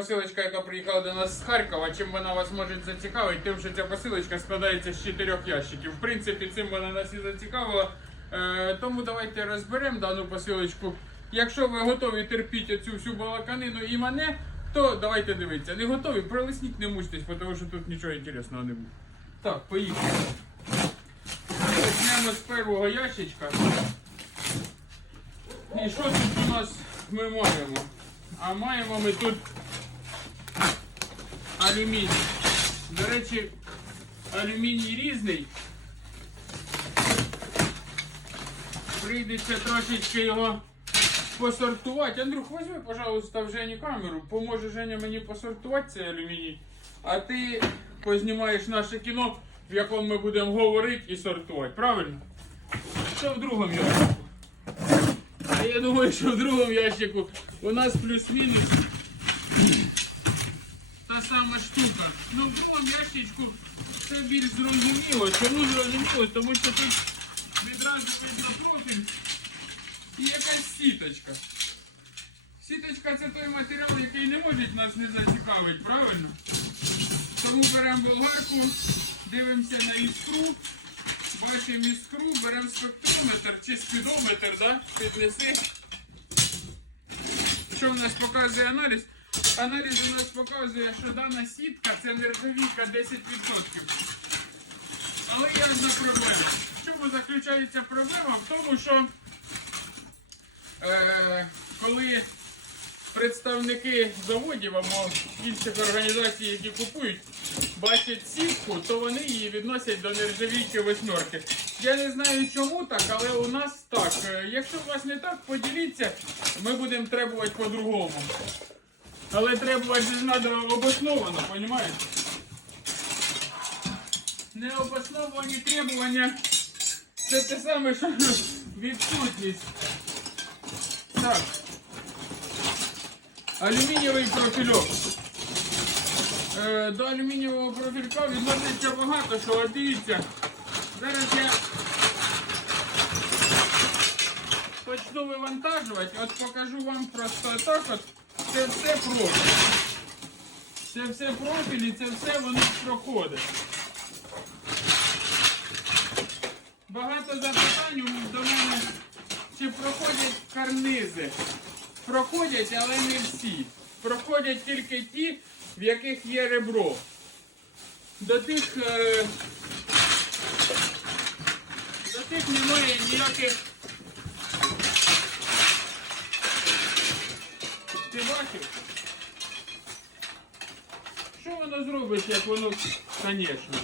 посилочка, яка приїхала до нас з Харкова. Чим вона вас може зацікавити, тим, що ця посилочка складається з чотирьох ящиків. В принципі, цим вона нас і зацікавила. Е, тому давайте розберемо дану посилочку. Якщо ви готові терпіти цю всю балаканину і мене, то давайте дивитися. Не готові, пролисніть, не мучтесь, тому що тут нічого інтересного не буде. Так, поїхали. Почнемо з першого ящичка. І що тут у нас ми маємо? А маємо ми тут алюміній. До речі, алюміній різний. Прийдеться трошечки його посортувати. Андрюх, візьми, пожалуйста, в Жені камеру. Поможе Женя мені посортувати цей алюміній. А ти познімаєш наше кіно, в якому ми будемо говорити і сортувати. Правильно? Що в другому ящику? А я думаю, що в другому ящику у нас плюс-мінус та сама штука. Ну другому ящичку це більш зрозуміло. Чому зрозуміло? Тому що тут відразу видно профіль і якась сіточка. Сіточка це той матеріал, який не може нас не зацікавити, правильно? Тому беремо болгарку, дивимося на іскру, бачимо іскру, беремо спектрометр чи спідометр, да? піднеси. Що в нас показує аналіз? Аналіз у нас показує, що дана сітка це нержавійка 10%. Але є одна проблема. В чому заключається проблема? В тому, що е, коли представники заводів або інших організацій, які купують, бачать сітку, то вони її відносять до нержавійки восьмерки. Я не знаю чому так, але у нас так. Е, Якщо у вас не так, поділіться, ми будемо требувати по-другому. Але требувати ж треба обосновано, розумієте? Необосновані требування це те саме, що відсутність. Так. Алюмінієвий профільок. Е, до алюмінієвого профілька відноситься багато, що дивіться. Зараз я почну вивантажувати, от покажу вам просто так от. Це все профіль. Це все профіль і це все воно проходить. Багато запитань до мене, чи проходять карнизи. Проходять, але не всі. Проходять тільки ті, в яких є ребро. До тих, е, до тих немає ніяких. Ти бачив? Що воно зробить, як воно, звісно.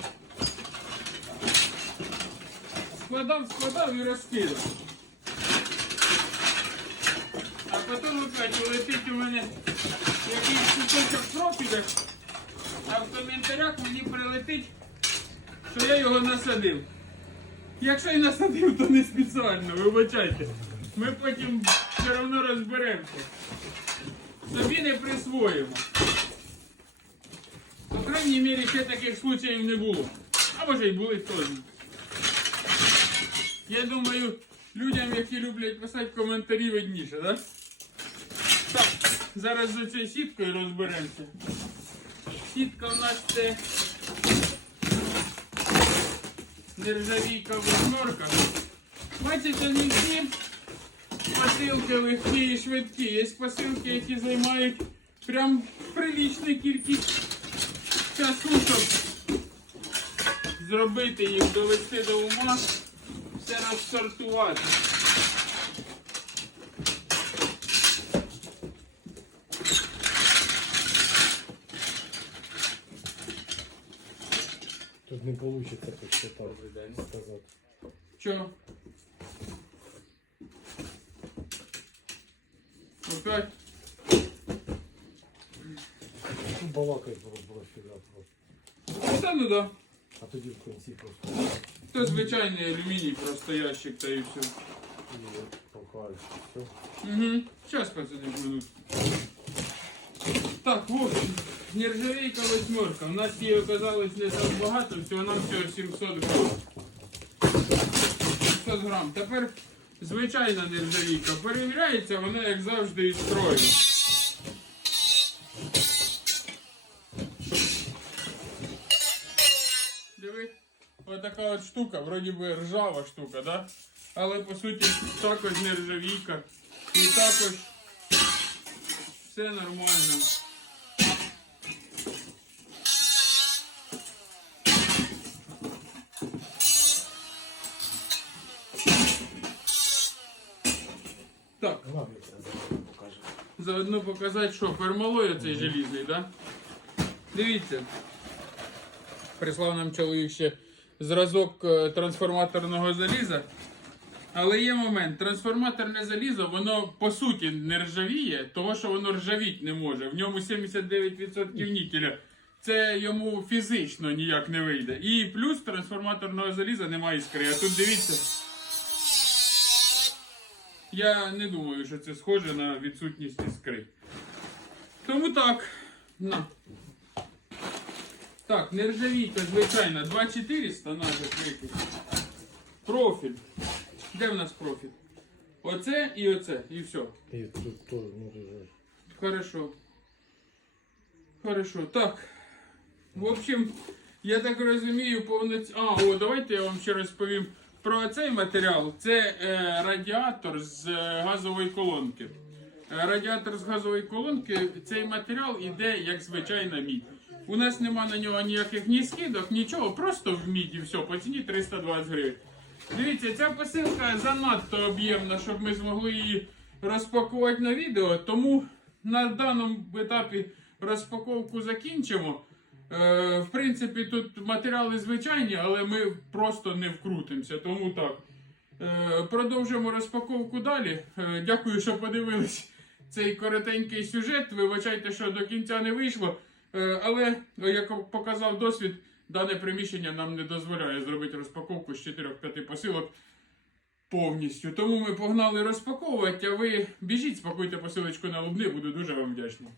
Складав, складав і розкидав. А потім опять улетить у мене якийсь кусочок профіля, а в коментарях мені прилетить, що я його насадив. Якщо і насадив, то не спеціально, вибачайте. Ми потім все одно розберемося. Собі не присвоїмо. По крайній мірі ще таких случаїв не було. А може й були теж. Я думаю, людям, які люблять писати коментарі, видніше, да? Так, зараз за цією сіткою розберемося. Сітка у нас це нержавійка восьмерка. Бачите, не всі посилки легкі і швидкі. Є посилки, які займають прям прилічну кількість часу, щоб зробити їх, довести до ума, все розсортувати. Тут не вийде посчитати. Чого? 25. Ну, балакать було було фіга просто. Ну, та ну да. А тоді в кінці просто Це звичайний алюміній, просто ящик та і все. її покажеш. Все. Угу. Сейчас, пацаны, будут. Так, в общем, нержавейка восьмерка. У нас її оказалось не так багато, всього нам всього 700 грам. 700 грам. Тепер звичайна нержавійка. Перевіряється вона, як завжди, із строю. Диви, отака от штука, вроді би ржава штука, да? але по суті також нержавійка. І також все нормально. Заодно показати, що пермалой оцей желізний, да? Дивіться. Прислав нам чоловік ще зразок е, трансформаторного заліза. Але є момент, трансформаторне залізо, воно по суті не ржавіє, того що воно ржавіть не може. В ньому 79% нікеля. Це йому фізично ніяк не вийде. І плюс трансформаторного заліза немає іскри. А тут дивіться. Я не думаю, що це схоже на відсутність іскри. Тому так. На. Так, нержавійка, звичайно, 2400 наших викид. Профіль. Де в нас профіль? Оце і оце, і все. І тут теж не режеш. Хорошо. Хорошо. Так. В общем, я так розумію, повноць... А, о, давайте я вам ще розповім про цей матеріал. Це е, радіатор з е, газової колонки. Е, радіатор з газової колонки, цей матеріал іде як звичайна мідь. У нас нема на нього ніяких ні скидок, нічого, просто в міді все, по ціні 320 гривень. Дивіться, ця посилка занадто об'ємна, щоб ми змогли її розпакувати на відео, тому на даному етапі розпаковку закінчимо. Е, в принципі, тут матеріали звичайні, але ми просто не вкрутимося, тому так. Е, продовжимо розпаковку далі. Е, дякую, що подивились цей коротенький сюжет. Вибачайте, що до кінця не вийшло. Е, але, як показав досвід, дане приміщення нам не дозволяє зробити розпаковку з 4-5 посилок повністю. Тому ми погнали розпаковувати, а ви біжіть, спакуйте посилочку на лубни, буду дуже вам вдячний.